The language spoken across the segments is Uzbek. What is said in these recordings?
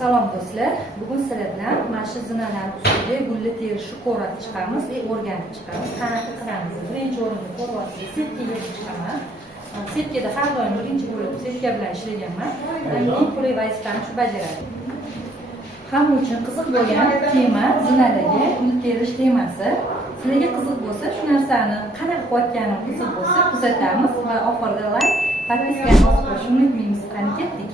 Salom do'stlar. Bugun sizlar bilan mana shu zinalar ustida gulli terishni ko'rib chiqamiz va o'rganib chiqamiz. Qanaqa qilamiz? Birinchi o'rinda ko'ryapsiz, setkaga chiqaman. Setkada har doim birinchi bo'lib setka bilan ishlaganman. Eng qulay vazifani shu bajaradi. Hamma uchun qiziq bo'lgan tema zinalarga gul terish temasi. Sizlarga qiziq bo'lsa, shu narsani qanaqa qilayotganim qiziq bo'lsa, kuzatamiz va oxirida like, podpiskani bosib qo'yishni unutmaymiz. Qani ketdik.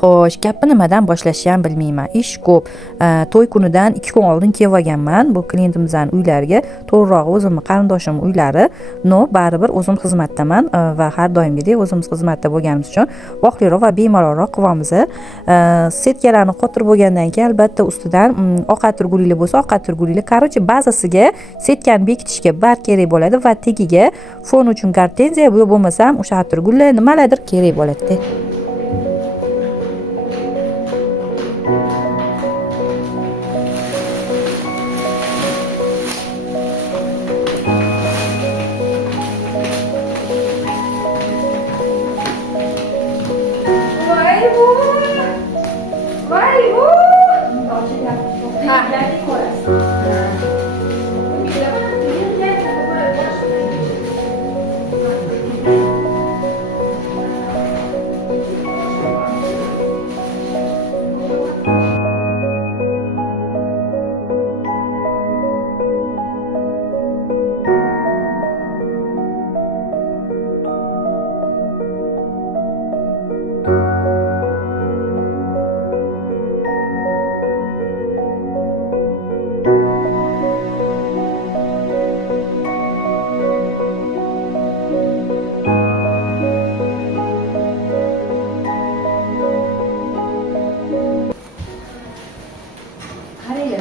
Xo'sh, gapni nimadan boshlashni ham bilmayman. Ish ko'p. To'y kunidan 2 kun oldin kelganman bu klientimizning uylariga, to'g'rirog'i o'zimning qarindoshim uylari. No, baribir o'zim xizmatdaman va har doimgidek o'zimiz xizmatda bo'lganimiz uchun voqliroq va bemalolroq qilamiz. Setkalarni qotirib bo'lgandan keyin albatta ustidan oqatirgulilar bo'lsa, oqatirgulilar. Qarochi, bazasiga setkani bekitishga bar kerak bo'ladi va tagiga fon uchun gortenziya bu bo'lmasam o'sha atirgullar nimalardir kerak bo'ladi.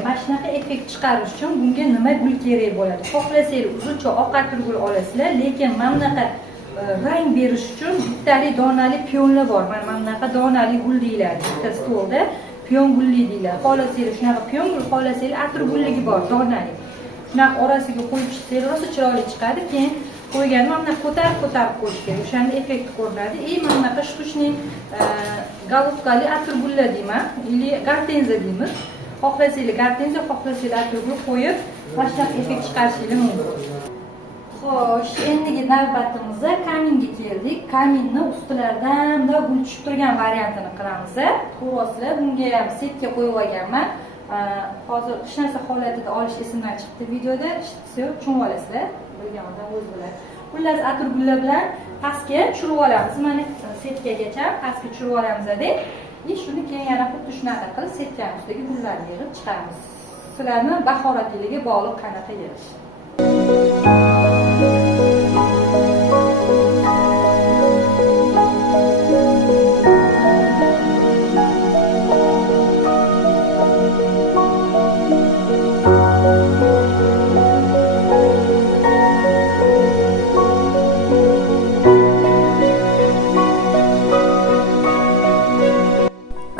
Mana shunaqa effekt chiqarish uchun bunga nima gul kerak bo'ladi? Xohlasanglar uzuncha oqatirgul olasizlar, lekin mana bunaqa rang berish uchun bittali donali piyonlar bor. Mana bunaqa donali gul deyiladi. Bitta stolda piyon gulli deyiladi. Xohlasanglar shunaqa piyon gul, xohlasanglar atirgulligi bor, donali. Shunaqa orasiga qo'yib chiqsangiz rosa chiroyli chiqadi. Keyin qo'yganni mana ko'tarib qo'yish kerak. O'shanda effekt ko'rinadi. Mana bunaqa shtuchniy golubkali atirgullar deyman, или gortenziya deymiz. Xohlasanglar gortenziya, xohlasanglar atirgul qo'yib, mana shunaqa effekt chiqarishingiz mumkin. Xo'sh, endigi navbatimizda kaminga keldik. Kaminni ustilaridan gul tushib turgan variantini qilamiz. Ko'rasizlar, bunga ham setka qo'yib olganman. Hozir hech narsa holatida olish esimdan chiqdi videoda. Ishni tushunib olasizlar. Bilgan odam o'zi biladi. Xullas, atirgullar bilan pastga tushirib olamiz. Mana setkagacha pastga tushirib olamiz-da. Shuni keyin yana xuddi shunaqa qilib setkani ustiga gullarni yig'ib chiqamiz. Sizlarni bahoratliligiga bog'liq qanaqa yig'ish.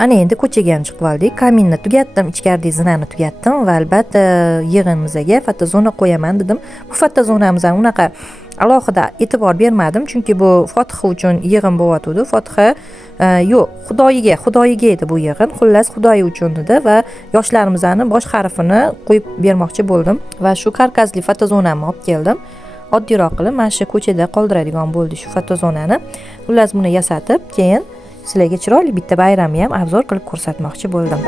Ana endi ko'chaga ham chiqib oldik. Kaminni tugatdim, ichkaridagi zinani tugatdim va albatta yig'inimizga fotozona qo'yaman dedim. Bu fotozonamizdan unaqa alohida e'tibor bermadim, chunki bu Fotiha uchun yig'in bo'layotdi. Fotiha yo'q, Xudoyiga edi bu yig'in. Xullas, Xudoyi uchun edi va yoshlarimizning bosh harfini qo'yib bermoqchi bo'ldim va shu karkasli fotozonamni olib keldim. Oddiyroq qilib mana shu ko'chada qoldiradigan bo'ldi shu fotozonani. Xullas, buni yasatib, keyin sizlarga chiroyli bitta bayramni ham obzor qilib ko'rsatmoqchi bo'ldim.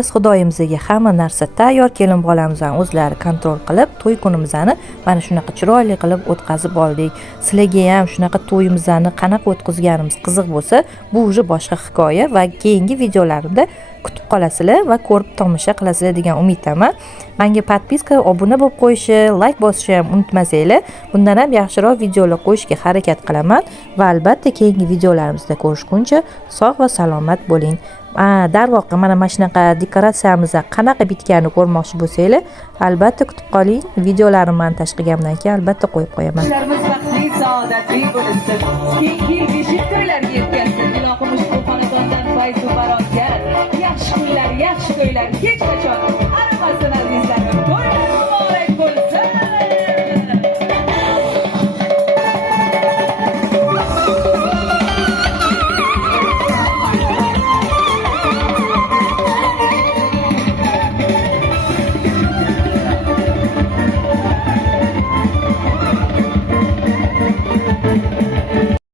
xullas xudoyimizga hamma narsa tayyor, kelin bolamizni o'zlari kontrol qilib to'y kunimizni mana shunaqa chiroyli qilib o'tkazib oldik. Sizlarga ham shunaqa to'yimizni qanaqa o'tkazganimiz qiziq bo'lsa, bu уже boshqa hikoya va keyingi videolarimda kutib qolasizlar va ko'rib tomosha qilasizlar degan umiddaman. Menga podpiska, obuna bo'lib qo'yishni, like bosishni ham unutmasanglar. Bundan ham yaxshiroq videolar qo'yishga harakat qilaman va albatta keyingi videolarimizda ko'rishguncha sog' va salomat bo'ling. Darvoqe mana shunaqa dekoratsiyamizda qanaqa bitganini ko'rmoqchi bo'lsanglar, albatta kutib qoling. Videolarimni montaj qilgandan keyin albatta qo'yib qo'yaman. Yoshlarimiz baxtli, saodatli bo'lsin. Keyingi yil beshik to'ylarga yetkazsin. Ilohim ushbu xonadondan fayz va baraka, yaxshi kunlar, yaxshi to'ylar hech qachon